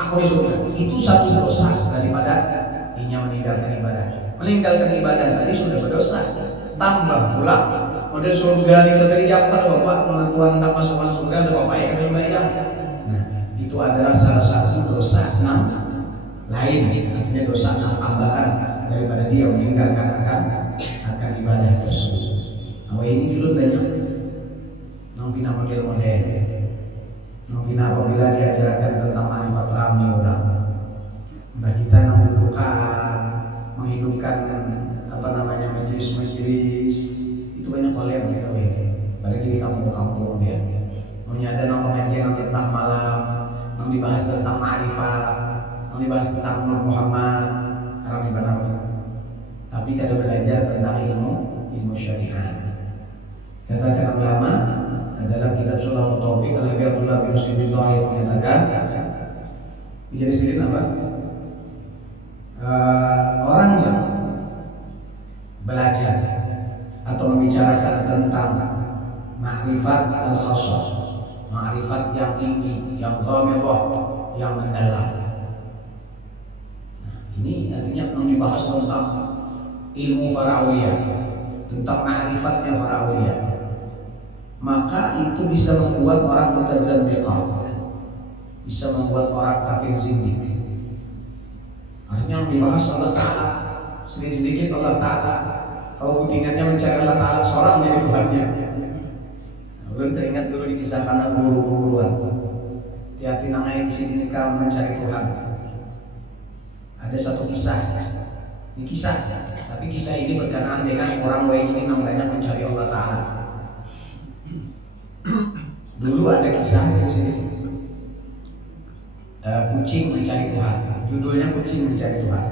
aku di surga. Itu satu dosa daripada inya meninggalkan ibadah. Meninggalkan ibadah tadi sudah berdosa. Tambah pula model surga itu tadi dapat bapak menentukan tak masuk surga ada bapak yang sembahyang. Nah itu adalah salah satu dosa lain, artinya dosa tambahan daripada dia meninggalkan akan ibadah tersebut. Nah, ini dulu banyak pina model-model. Pina apabila diajarkan tentang manfaat rami orang, bagi kita mendudukan, menghidupkan majelis-majelis itu banyak oleh yang kita apalagi di kampung-kampung ya. Ada pengajian tentang malam, dibahas tentang ma'rifat, dibahas tentang Nur Muhammad, karena benar. Tapi kada belajar tentang ilmu syariat. Katakan ulama dalam kitab Sulhul Taufik Al-Habib Abdullah bin Muslim bin Tahir menyatakan menjadi sedikit apa? Orang yang belajar atau membicarakan tentang ma'rifat al-khassah, ma'rifat yang tinggi, yang ghamidhah, yang mendalam. Nah, ini artinya dibahas tentang ilmu para aulia, tentang ma'rifatnya para aulia. Maka itu bisa membuat orang mutazandiqah, bisa membuat orang kafir zindik. Artinya dibahas Allah Ta'ala, sedikit-sedikit Allah Ta'ala. Kalau putingannya mencari Allah Ta'ala, seorang menjadi Tuhannya. Belum teringat dulu dikisahkan guru-guruan. Hati-hati nangai di sini kamu mencari Tuhan. Ada satu kisah. Ini kisah, tapi kisah ini berkenaan dengan orang ini banyak mencari Allah Ta'ala. Dulu ada kisah di sini, kucing mencari Tuhan. Judulnya kucing mencari Tuhan.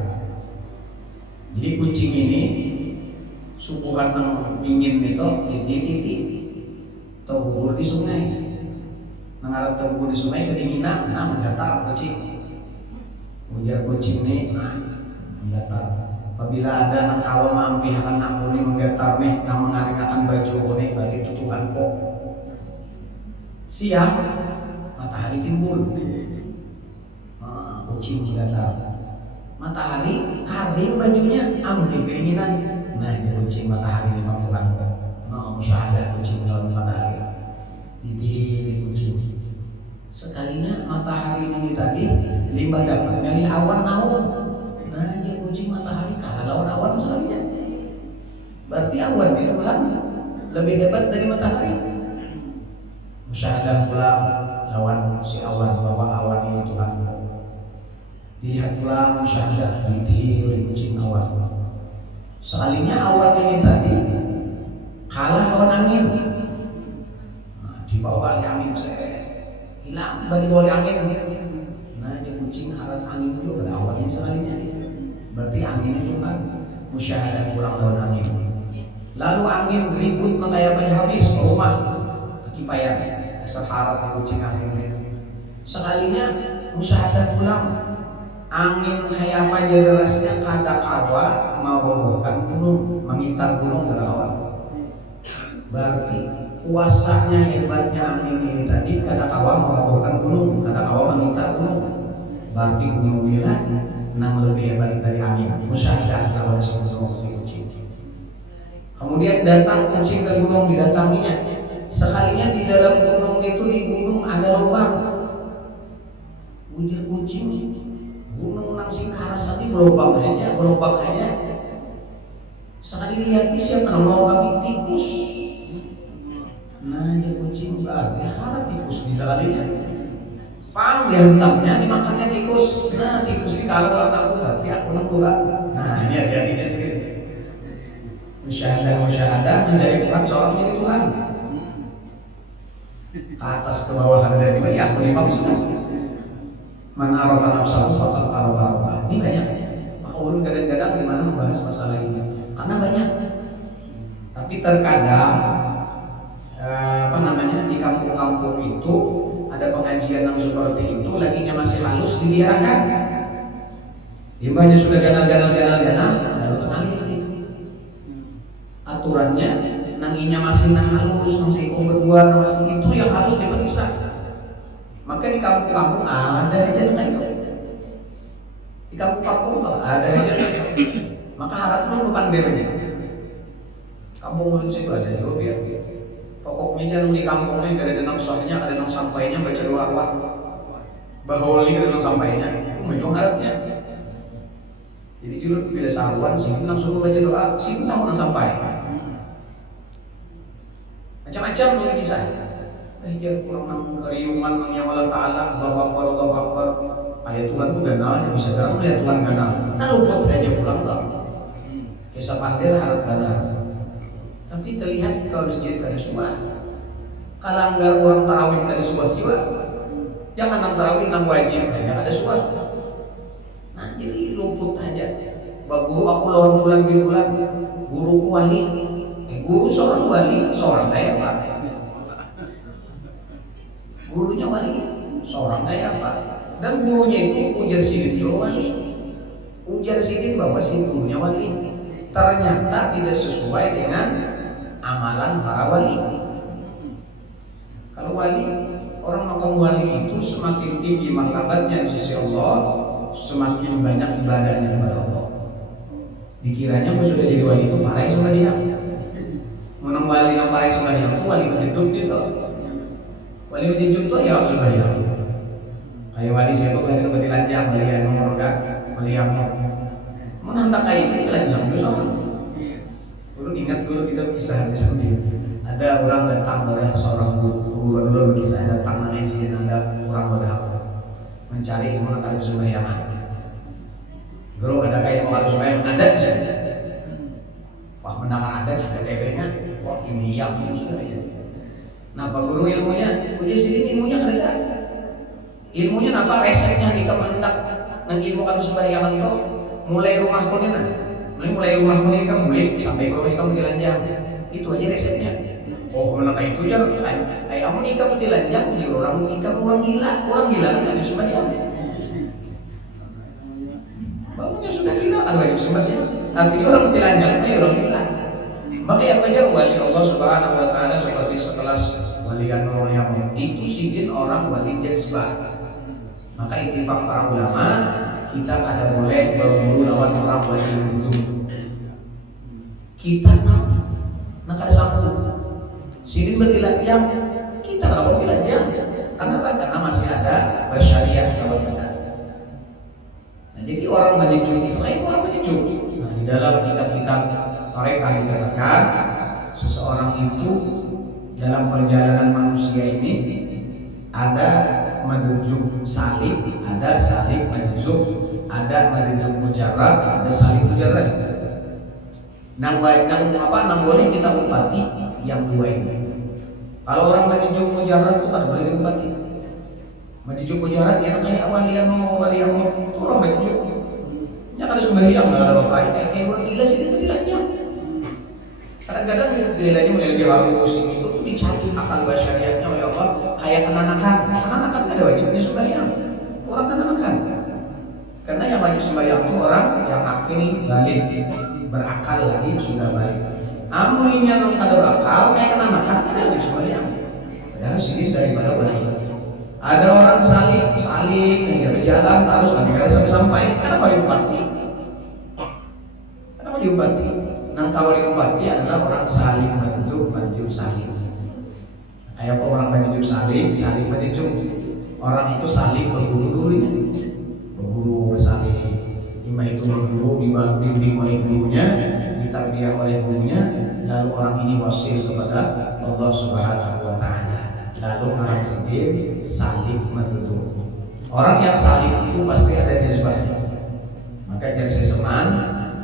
Jadi kucing ini subuhan yang ingin itu titik terbubur di sungai. Mengarap terbubur di sungai kedinginan, menggatal kucing. Ujar kucing ini, menggatal. Apabila ada nang kawa mampi akan nampuni menggatar nih, nang mengaringakan baju nih bagi tutupan kok. Siang matahari timbul, kucing menggatar. Matahari kering bajunya, ambil kedinginan. Nah, ini kucing matahari di Tuhan kok. Musyahadah kucing lawan matahari. Di kucing. Sekalinya matahari ini tadi limbah dapat nyali awan naung. Nah, dia kucing matahari kalah lawan awan sekalinya. Berarti awan itu kan lebih hebat dari matahari. Musyahadah pula lawan si awan, bahwa awan ini Tuhan. Dilihat pula musyahadah ditihir oleh kucing awan. Sekalinya awan ini tadi kalah lawan angin. Nah, dibawa oleh angin hilang dari oleh angin. Nah, dia kucing harap angin juga pada awan ini sekalinya. Berarti angin itu kan musyahadah pulang lawan angin. Lalu angin ribut mengkayapannya habis ke rumah kekipayan. Dasar harap di kucing angin ini. Sekalinya musyahadah pulang angin kayak apa derasnya kada kawa mau robohkan gunung, mengintar gunung dari awal. Berarti kuasanya hebatnya angin ini tadi kada kawa mau robohkan gunung, kada kawa mengintar gunung. Berarti gunung bila nang lebih hebat dari angin. Musyahadah lawan si kucing. Kemudian datang kucing ke gunung, didatanginya. Sekalinya di dalam gunung itu, di gunung ada lubang. Ujar kucing, gunung nang singkaras tadi berlubang aja. Sekali lihat siapa yang melubang tikus. Nah, dia kucing berarti harap tikus di sekalinya. Pang dihantamnya dimakannya tikus. Nah, tikus dikalah aku berarti aku nenggulan. Nah, ini hati-hatinya sedikit. Musyahadah menjadi Tuhan, seorang menjadi Tuhan. Ke atas ke bawah ada dari mana? Aku di sudah. Man arafa nafsahu faqad arafa rabbah. Ini banyak. Maka ulun kadang-kadang di mana membahas masalah ini. Karena banyak. Tapi terkadang di kampung-kampung itu ada pengajian yang seperti itu, laginya masih halus dibiarkan. Limbahnya sudah ganal, lalu tengalir. Aturannya nanginya masih halus, masih berdua, masih itu yang harus diperiksa. Maka di kampung-kampung ada aja yang kayak itu. Di kampung-kampung ada aja. Maka harapnya bukan dirinya. Kampung ulun situ ada juga ya. Pokoknya di kampungnya kada ada nang sohnya, kada nang sampainya baca doa arwah. Bahuli kada nang sampainya, itu maju harapnya. Jadi dulu bila sahuan sini langsung baca doa, sini tahu nang sampai. Macam-macam boleh kisah. Ya kurang nang keriungan nang yang Allah Taala, Allahu Akbar, Allahu Akbar. Ayat Tuhan tu ganal, yang bisa ganal, lihat Tuhan ganal. Nah luput aja pulang tak. Kisah pandai harap benar. Tapi terlihat kalau masjid ada suah. Kalau anggar orang tarawih ada suah juga. Jangan nang tarawih nang wajib hanya ada suah. Nah jadi luput aja. Bah guru aku lawan fulan bin fulan, guruku wali. Guru seorang wali, seorang kaya apa? Gurunya wali, seorang kaya apa? Dan gurunya itu ujar sidin juga wali. Ujar sidin bahwa si gurunya wali. Ternyata tidak sesuai dengan amalan para wali. Kalau wali, orang makam wali itu semakin tinggi martabatnya di sisi Allah, semakin banyak ibadahnya kepada Allah. Dikiranya kalau sudah jadi wali itu parai sembahyang. Menang wali yang parai sembahyang itu wali berhidup gitu. Wali berhidup itu ya sembahyang. Kayak wali siapa kan seperti lanjang, wali yang nomor enggak, wali yang menanda kayak itu lanjang itu sama. Dulu ingat dulu kita kisah sendiri. Ada orang datang pada seorang guru dulu berkisah datang nanya sini ada orang pada mencari ilmu nakal sembahyangan. Guru ada kayak mau harus sembahyang ada di sini. Wah menangan ada sudah kayaknya. Wah ini yang sudah ya. Nah pak guru ilmunya, uji sini ilmunya ada. Ilmunya apa resepnya nih kamu hendak nang ilmu kalau sembahyangan kau mulai rumah kau nih mulai rumah kau nih kamu mulai sampai ke rumah kamu jalan-jalan itu aja resepnya. Oh menangkap itu aja, kamu nikah mau jalan-jalan, orang nikah orang gila kan wajib sembahyang. Bangunnya sudah gila kan wajib sembahyang. Nanti orang jalan-jalan, orang gila. Makanya belajar wali Allah Subhanahu Wa Taala seperti sekelas wali Nur yang itu sidin orang wali jazbah. Maka ittifaq para ulama kita kada boleh berguru lawan orang wali itu. Kita nak ada sambung. Sidin berdilanjang, kita kalau berdilanjang. Kenapa? Karena masih ada basyariah dalam kita. Nah, jadi orang menjejum itu kayak orang menjejum. Nah, di dalam kitab-kitab tarekah dikatakan seseorang itu dalam perjalanan manusia ini ada menunjuk salib, ada salib menunjuk, ada menunjuk mujarrad, ada salib mujarrad. Nang boleh kita umpati yang dua ini. Kalau orang menunjuk mujarrad itu kan boleh diumpati. Menunjuk mujarrad ya kayak wali yang itu orang menunjuk. Ya kada sembahyang enggak ada apa-apa. Kayak orang gila sih itu kadang-kadang gilanya mulai lebih halus itu tuh dicari akal basyariatnya oleh Allah kayak kenanakan kan ada wajibnya sembahyang orang kenanakan karena yang wajib sembahyang itu orang yang akil balik berakal lagi sudah balik amulinya nang kada berakal kayak kenanakan ada wajib sembahyang padahal sini daripada wali ada orang salib hanya berjalan terus tapi kada sampai kenapa diumpati nang kawal diumpati adalah orang saling menunjuk saling. Kayak apa orang menunjuk saling menunjuk. Orang itu saling berguru dulunya. Berguru bersaling. Imam itu berguru dibimbing oleh gurunya, ditarbiyah oleh gurunya, lalu orang ini wasil kepada Allah Subhanahu Wa Taala. Lalu orang sendiri saling menunjuk. Orang yang saling itu pasti ada jazbahnya. Maka jadi seseman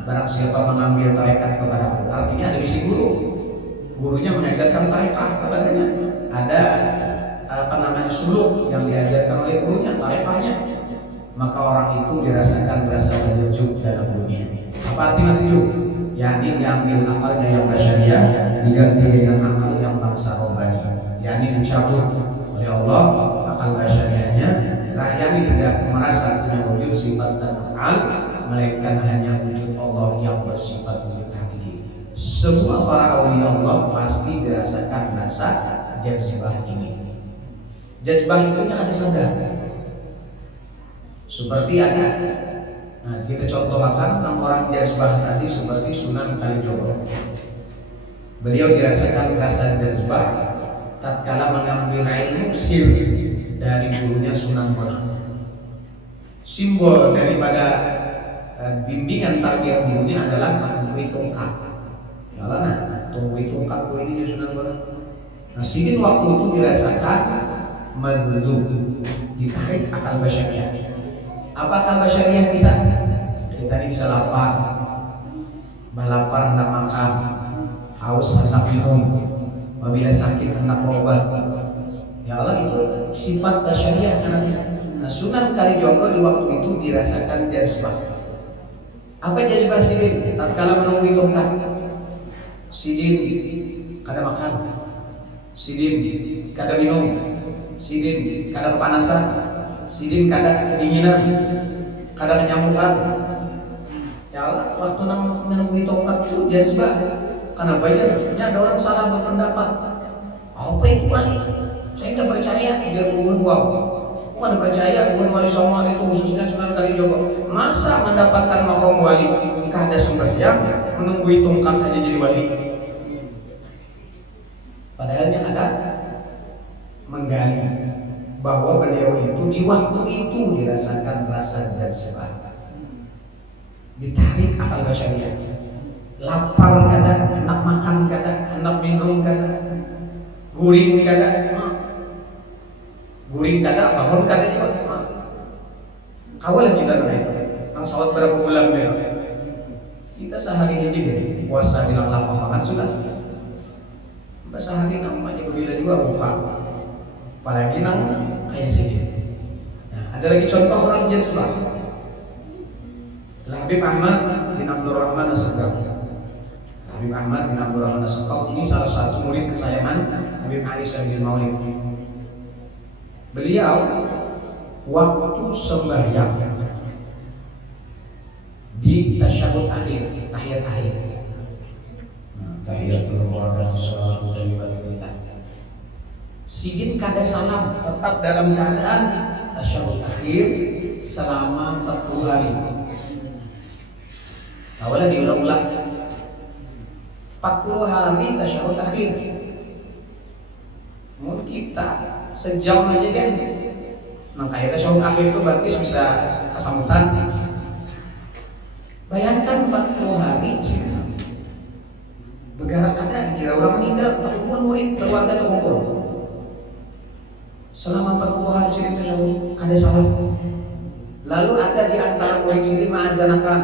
barang siapa mengambil tarekat kepada artinya ada misi gurunya mengajarkan tarekat kepadanya ada suluk yang diajarkan oleh gurunya tarekatnya maka orang itu dirasakan rasa menyejuk dalam dunia. Apa arti menyejuk? yakni diambil akalnya yang basyariah diganti dengan akal yang bangsa robbani, yakni dicabut oleh Allah akal basyariahnya, yakni tidak merasa punya wujud sifat dan akal melainkan hanya wujud Allah yang bersifat wujud hakiki. Semua para aulia Allah pasti dirasakan rasa jazbah ini. Jazbah itu ada sadar. Seperti ada. Nah, kita contohkan tentang orang jazbah tadi seperti Sunan Kalijogo. Beliau dirasakan rasa jazbah tatkala mengambil ilmu sir dari gurunya Sunan Bonang. Simbol daripada bimbingan tarbiyah gurunya adalah menunggui tongkat. Kalau tunggui tongkat ko ini sudah ber. Nah, sidin waktu itu dirasakan menuzuk, ditarik akal basyariah. Apa akal basyariah kita? Kita ini bisa lapar, lapar hendak makan, haus hendak minum, apabila sakit hendak berobat. Ya Allah, itu sifat basyariah karena nah, Sunan Kalijogo di waktu itu dirasakan jazbah. Apa jazbah sidin? Tatkala menunggu tongkat, sidin kada makan, sidin kada minum, sidin kada kepanasan, sidin kada kedinginan, kada kenyamukan. Ya Allah, waktu menunggu tongkat itu jazbah. Kenapa ya? Ini ada orang salah berpendapat. Apa itu wali? Saya tidak percaya dia bukan wow. Kok ada percaya bukan wali songo itu khususnya Sunan Kalijogo? Masa mendapatkan makom wali kada sembahyang menunggu tongkat aja jadi wali? Padahalnya ada menggali bahwa beliau itu di waktu itu dirasakan rasa jazbah, ditarik akal basyariah, lapar kada, hendak makan kada, hendak minum kada, guring kada, guring kada, bangun kada juga. Kawal kita itu, nang sawat berapa bulan beliau. Kita sehari ini deh puasa bilang lapar banget sudah. Sehari namanya berbeda juga buka, apalagi nang kayak sini. Nah, ada lagi contoh orang jazbah. Habib Ahmad bin Abdul Rahman As-Sagaf. Habib Ahmad bin Abdul Rahman As-Sagaf ini salah satu murid kesayangan Habib Ali Sayyidil Maulid. Beliau waktu sembahyang di tasyahud akhir, tahiyat akhir. Tahiyatul barakatuh salatu thayyibatul lillah. Sidin kada salam, tetap dalam keadaan tasyahud akhir selama 40 hari. Awalnya diulang-ulang 40 hari tasyahud akhir. Mungkin kita sejam aja kan. Makanya tasyahud akhir itu berarti bisa kesamutan. Bayangkan 40 hari bergerak kada dikira orang meninggal, terkumpul murid keluarga terkumpul. Selama 40 hari sini tasyahud kada salah. Lalu ada di antara murid sini mengazanakan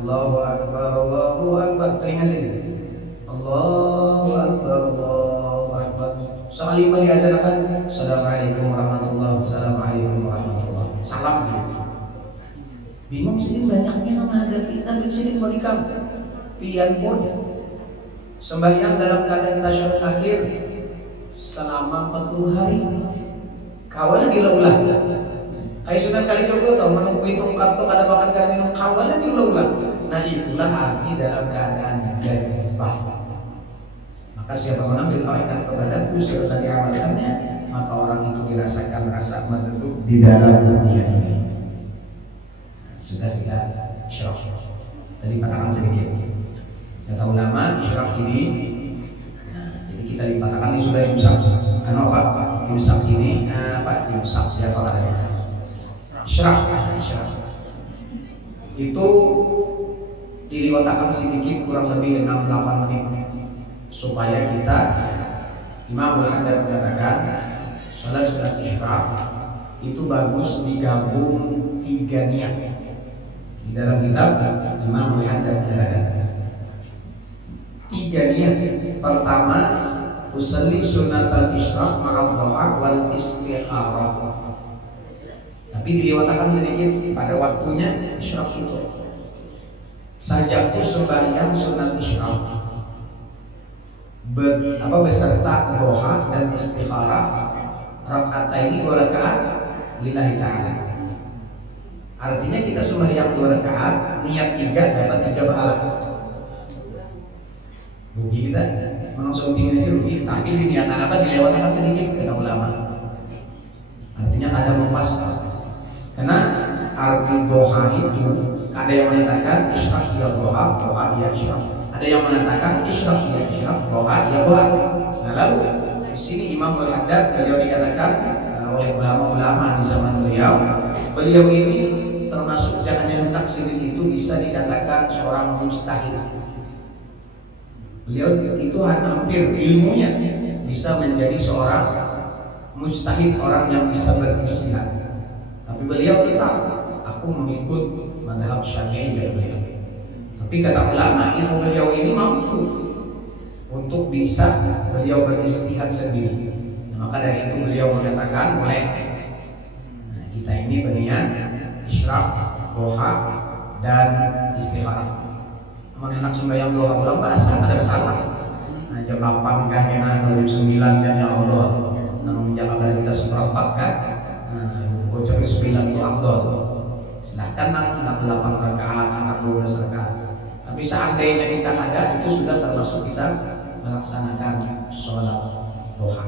Allahu Akbar, Allahu Akbar, telinga sini. Allahu Akbar, Allahu Akbar. Sekali kali azanakan, Assalamualaikum warahmatullahi wabarakatuh, Assalamualaikum warahmatullahi wabarakatuh. Salam. Bingung sini banyaknya nama hadapi, nabi sini berikam. Pian pun sembahyang dalam keadaan tasyahud akhir selama 40 hari. Kawalan diulang-ulang. Kayak Sunan Kalijogo tau menunggu tongkat tuh kada makan kada minum, kawalan diulang-ulang. Nah itulah arti dalam keadaan jazbah. Maka siapa mengambil tarekat kepadaku serta diamalkannya, maka orang itu dirasakan rasa menduduk di dalam dunia ini. Sudah tidak isyraq. Tadi katakan sedikit. Kata ulama isyraq ini, nah, jadi kita dikatakan ini sudah imsak. Karena apa? Imsak ini apa? Imsak siapa katanya? Isyraq. Itu diliwatakan sedikit kurang lebih 6-8 menit supaya kita Imamul Haddad mengatakan salat sudah isyraq itu bagus digabung 3 niat. Di dalam kitab Imamul Haddad mengatakan 3 niat. Pertama, usalli sunnatal isyraq ma'al duha wal istikharah. Tapi diliwatakan sedikit pada waktunya isyraq itu. Sajakku sembahyang sunat isyraq beserta doa dan istikharah rakaataini 2 rakaat lillahi ta'ala. Artinya kita sembahyang 2 rakaat, niat 3 dapat 3 pahala. Rugi kita, langsung tinggal aja rugi. Tapi di niatan apa dilewatkan sedikit kata ulama. Artinya ada mempas. Karena arti doa itu ada yang mengatakan isyraq ya doa, doa ya isyraq. Ada yang mengatakan isyraq ya isyraq, doa ya doa. Nah lalu di sini Imamul Haddad beliau dikatakan oleh ulama-ulama di zaman beliau ini termasuk jangan hendak sendiri itu bisa dikatakan seorang mujtahid. Beliau itu hampir ilmunya bisa menjadi seorang mujtahid, orang yang bisa berijtihad. Tapi beliau tetap, aku mengikut mazhab Syafi'i dari beliau. Tapi kata ulama, ilmu beliau ini mampu untuk bisa beliau berijtihad sendiri. Maka dari itu beliau mengatakan boleh. Nah, kita ini berniat isyraq, duha, dan istikharah. Namun enak sembahyang doa bulan puasa ada masalah. Nah, jam 8 kan atau jam 9 kan ya Allah. Namun menjaga pada kita seperempat kan. Nah, jam 9 itu afdol. Silahkan anak 8 rakaat, anak 12 rakaat. Tapi seandainya kita ada, itu sudah termasuk kita melaksanakan sholat duha.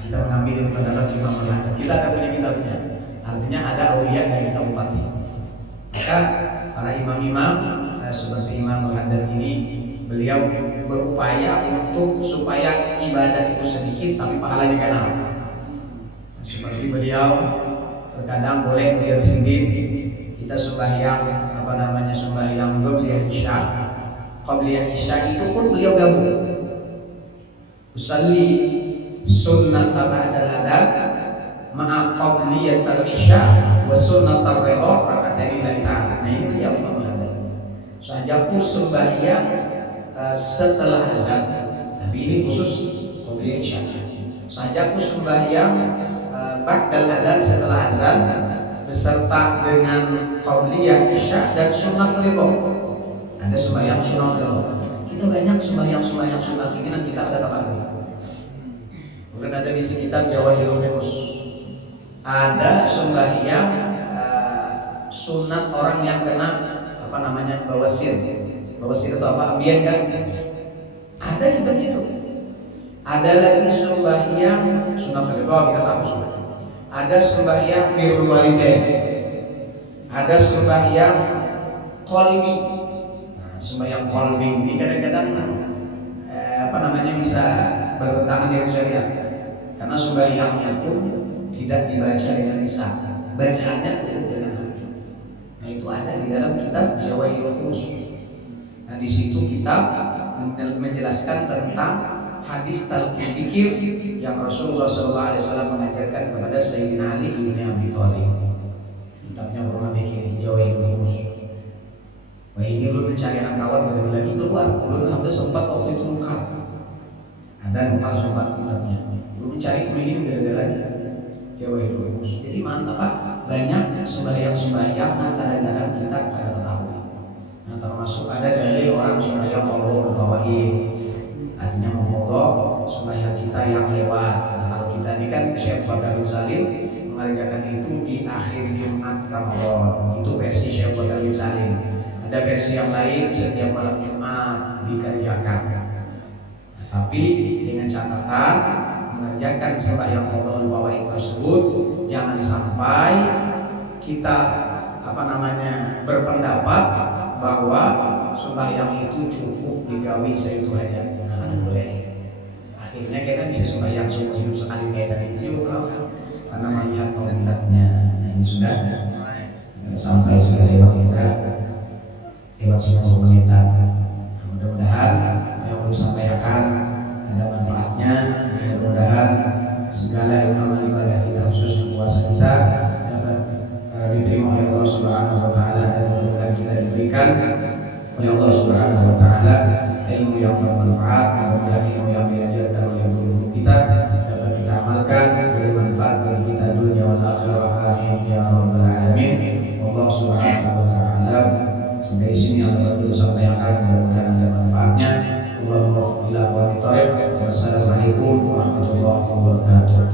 Kita mengambil ini pendapat Imam Al-Haddad. Kita ada punya kitabnya. Artinya ada aulia yang kita upati. Maka para imam-imam seperti Imam Al-Haddad ini, beliau berupaya untuk supaya ibadah itu sedikit tapi pahalanya ganal. Seperti beliau terkadang boleh beliau sendiri kita sembahyang sembahyang qabliyah isya. Qabliyah isya itu pun beliau gabung. Usalli sunnat ba'dal adzan ma'a qabliyatal isya wa sunnatar ridha raka'atain lillahi ta'ala. Nah ini beliau Imam Al-Haddad. Sajaku sembahyang setelah azan. Tapi ini khusus qabliyah isya. Sajaku sembahyang ba'dal adzan setelah azan beserta dengan qabliyah isya dan sunat ridha. Ada sembahyang sunat ridha. Kita banyak sembahyang sunat ini yang kita ada ketahui. Mungkin ada di sekitar Jawahirul Humus. Ada sembahyang sunat orang yang kena bawasir. Bawasir itu apa? Ambian kan? Ada kitabnya itu. Ada lagi sembahyang sunat ridha, kita tahu semua. Ada sembahyang birrul walidain. Ada sembahyang qalbi. Nah, sembahyang qalbi ini kadang-kadang bisa bertentangan dengan syariat. Karena sembahyangnya pun tidak dibaca dengan lisan, bacaannya cukup dengan hati. Nah itu ada di dalam kitab Jawahirul Humus. Nah di situ kita menjelaskan tentang hadis talqin dzikir yang Rasulullah SAW mengajarkan kepada Sayyidina Ali bin Abi Thalib. Kitabnya bernama begini, Jawahirul Humus. Wah ini belum mencarikan kawan benar lagi keluar. Belum sampai sempat waktu itu nukar. Ada nukar sempat kitabnya. Belum mencari kuliah gara-gara Jawahirul Humus. Jadi mantap Pak. Banyak sembahyang-sembahyang yang kadang-kadang kita tidak ketahui. Nah termasuk ada dalil orang sembahyang Allah bawain. Artinya mengkodok sembahyang kita yang lewat. Nah kalau kita ini kan Syekh Bakar bin Salim mengerjakan itu di akhir Jumat Ramadan. Itu versi Syekh Bakar bin Salim. Ada versi yang lain setiap malam Jumat dikerjakan. Tapi dengan catatan mengerjakan sembahyang qadha bawain tersebut jangan sampai kita berpendapat bahwa sembahyang itu cukup digawi seitu aja. Nah, boleh. Akhirnya kita bisa sembahyang seumur hidup sekali kayak tadi itu karena melihat fadilatnya. Nah, ini sudah sampai sudah lewat kita lewat 10 menitan. Mudah-mudahan yang belum sampaikan ada manfaatnya. Mudah-mudahan segala ilmu ibadah kita khususnya puasa kita dapat diterima oleh Allah Subhanahu wa taala dan mudah-mudahan kita diberikan oleh Allah Subhanahu wa taala ilmu yang bermanfaat, mudah-mudahan ilmu yang diajarkan oleh guru kita dapat kita amalkan beri manfaat bagi kita dunia wal akhirah. Amin ya rabbal alamin. Allah Subhanahu wa taala dari sini Allah baru sampaikan mudah-mudahan ada manfaatnya. Wassalamualaikum warahmatullahi wabarakatuh.